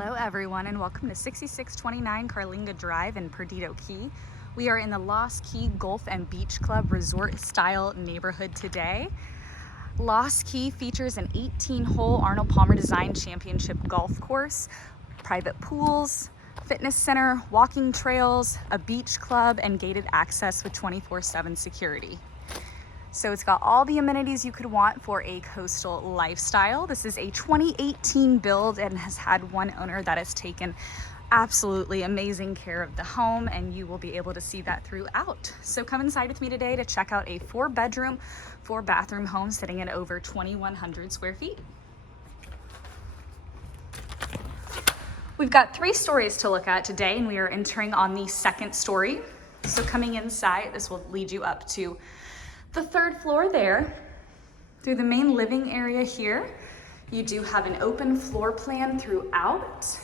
Hello everyone and welcome to 6629 Carlinga Drive in Perdido Key. We are in the Lost Key Golf and Beach Club resort style neighborhood today. Lost Key features an 18-hole Arnold Palmer-designed championship golf course, private pools, fitness center, walking trails, a beach club, and gated access with 24/7 security. So it's got all the amenities you could want for a coastal lifestyle. This is a 2018 build and has had one owner that has taken absolutely amazing care of the home, and you will be able to see that throughout. So come inside with me today to check out a 4-bedroom, 4-bathroom home sitting at over 2,100 square feet. We've got 3 stories to look at today, and we are entering on the 2nd story. So coming inside, this will lead you up to the 3rd floor there. Through the main living area here, you do have an open floor plan throughout.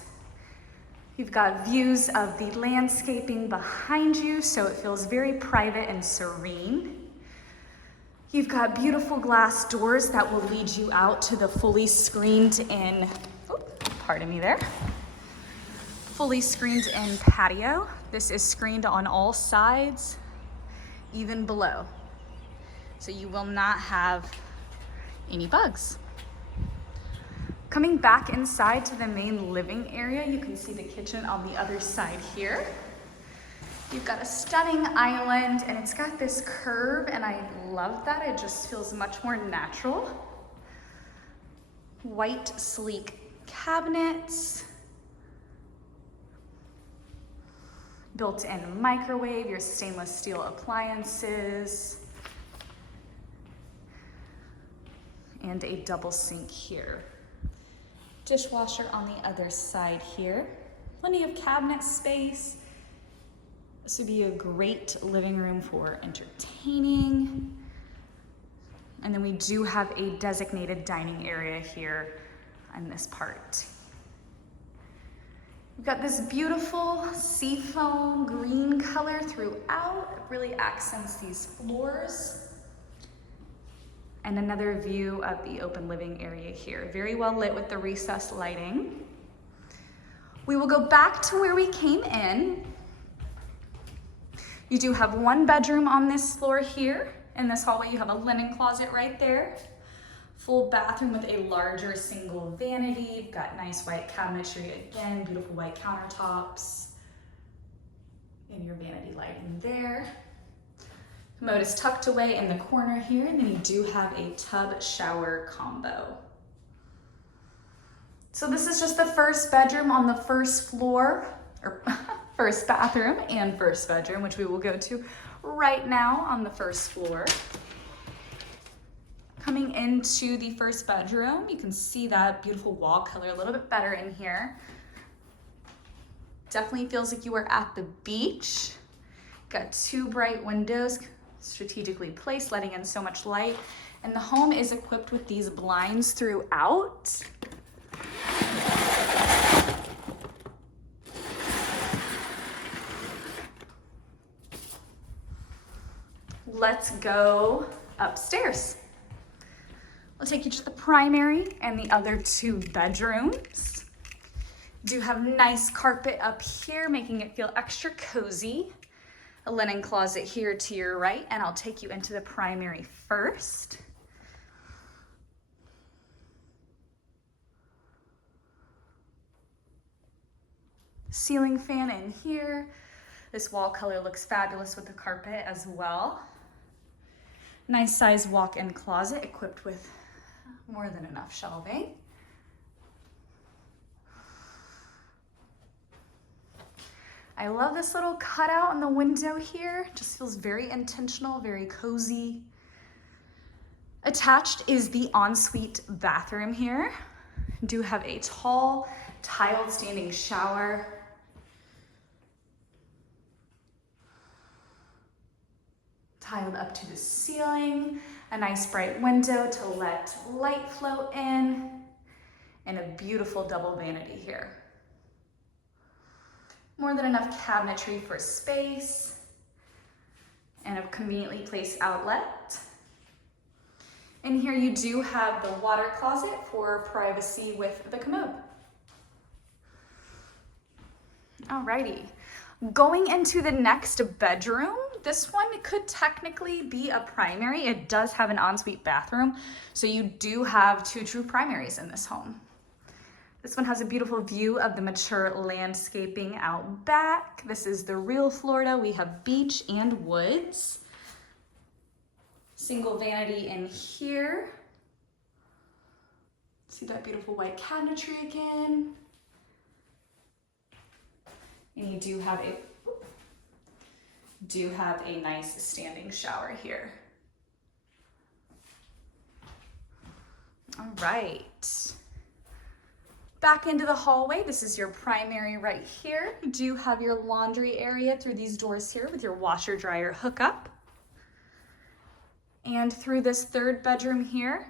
You've got views of the landscaping behind you, so it feels very private and serene. You've got beautiful glass doors that will lead you out to the fully screened in, pardon me there, fully screened in patio. This is screened on all sides, even below. So you will not have any bugs. Coming back inside to the main living area, you can see the kitchen on the other side here. You've got a stunning island, and it's got this curve, and I love that. It just feels much more natural. White, sleek cabinets. Built-in microwave, your stainless steel appliances. And a double sink here. Dishwasher on the other side here. Plenty of cabinet space. This would be a great living room for entertaining. And then we do have a designated dining area here on this part. We've got this beautiful seafoam green color throughout. It really accents these floors. And another view of the open living area here. Very well lit with the recessed lighting. We will go back to where we came in. You do have 1 bedroom on this floor here. In this hallway, you have a linen closet right there. Full bathroom with a larger single vanity. You've got nice white cabinetry again, beautiful white countertops. And your vanity lighting there. Commode is tucked away in the corner here, and then you do have a tub shower combo. So this is just the 1st bedroom on the 1st floor, or 1st bathroom and 1st bedroom, which we will go to right now on the 1st floor. Coming into the 1st bedroom, you can see that beautiful wall color a little bit better in here. Definitely feels like you are at the beach. Got 2 bright windows, strategically placed, letting in so much light. And the home is equipped with these blinds throughout. Let's go upstairs. I'll take you to the primary and the other 2 bedrooms. Do have nice carpet up here, making it feel extra cozy. A linen closet here to your right, and I'll take you into the primary first. Ceiling fan in here. This wall color looks fabulous with the carpet as well. Nice size walk-in closet equipped with more than enough shelving. I love this little cutout on the window here. Just feels very intentional, very cozy. Attached is the ensuite bathroom here. Do have a tall, tiled standing shower. Tiled up to the ceiling. A nice bright window to let light flow in. And a beautiful double vanity here. More than enough cabinetry for space, and a conveniently placed outlet. In here you do have the water closet for privacy with the commode. Alrighty. Going into the next bedroom, this one could technically be a primary. It does have an ensuite bathroom, so you do have 2 true primaries in this home. This one has a beautiful view of the mature landscaping out back. This is the real Florida. We have beach and woods. Single vanity in here. See that beautiful white cabinetry again. And you do have a nice standing shower here. All right. Back into the hallway. This is your primary right here. You do have your laundry area through these doors here with your washer dryer hookup. And through this 3rd bedroom here.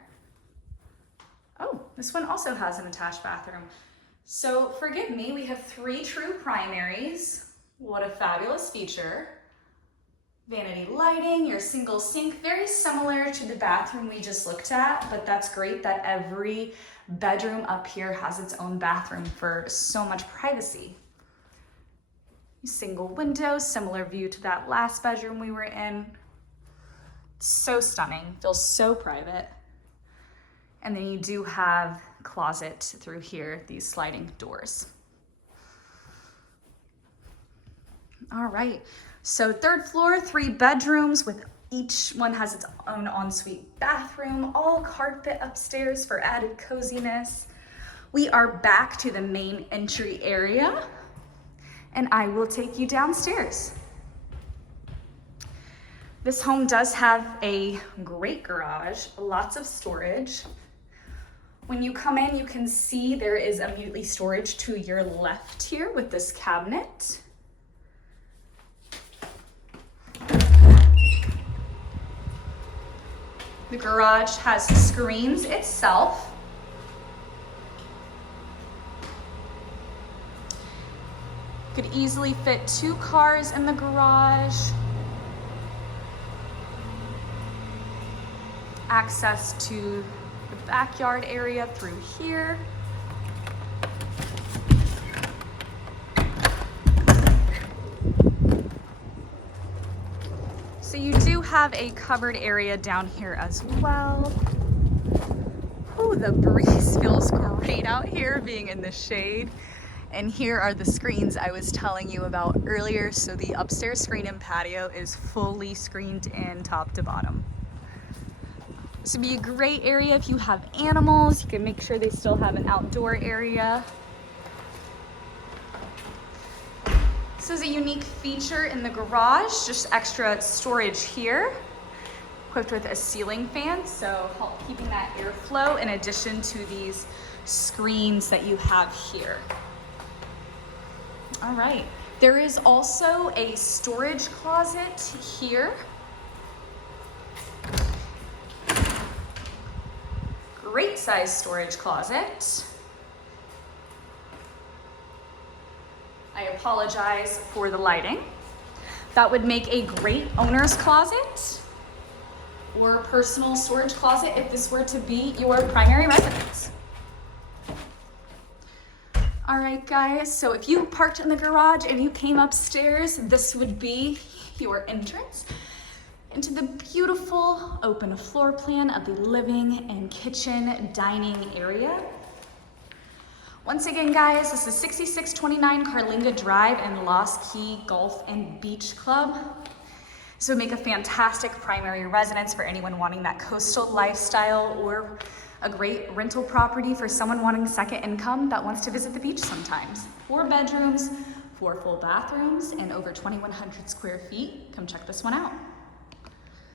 Oh, this one also has an attached bathroom. So forgive me, we have 3 true primaries. What a fabulous feature. Vanity lighting, your single sink, very similar to the bathroom we just looked at, but that's great that every bedroom up here has its own bathroom for so much privacy. Single window, similar view to that last bedroom we were in. So stunning, feels so private. And then you do have closet through here, these sliding doors. All right, so 3rd floor, 3 bedrooms with each one has its own ensuite bathroom, all carpet upstairs for added coziness. We are back to the main entry area and I will take you downstairs. This home does have a great garage, lots of storage. When you come in, you can see there is immediately storage to your left here with this cabinet. The garage has screens itself. Could easily fit 2 cars in the garage. Access to the backyard area through here. So you do have a covered area down here as well. Ooh, the breeze feels great out here being in the shade. And here are the screens I was telling you about earlier. So the upstairs screen and patio is fully screened in top to bottom. This would be a great area if you have animals. You can make sure they still have an outdoor area. This is a unique feature in the garage, just extra storage here, equipped with a ceiling fan, so help keeping that airflow in addition to these screens that you have here. All right, there is also a storage closet here. Great size storage closet. I apologize for the lighting. That would make a great owner's closet or personal storage closet if this were to be your primary residence. All right, guys, so if you parked in the garage and you came upstairs, this would be your entrance into the beautiful open floor plan of the living and kitchen dining area. Once again, guys, this is 6629 Carlinga Drive in Lost Key Golf and Beach Club. This would make a fantastic primary residence for anyone wanting that coastal lifestyle or a great rental property for someone wanting second income that wants to visit the beach sometimes. 4 bedrooms, 4 full bathrooms, and over 2,100 square feet. Come check this one out.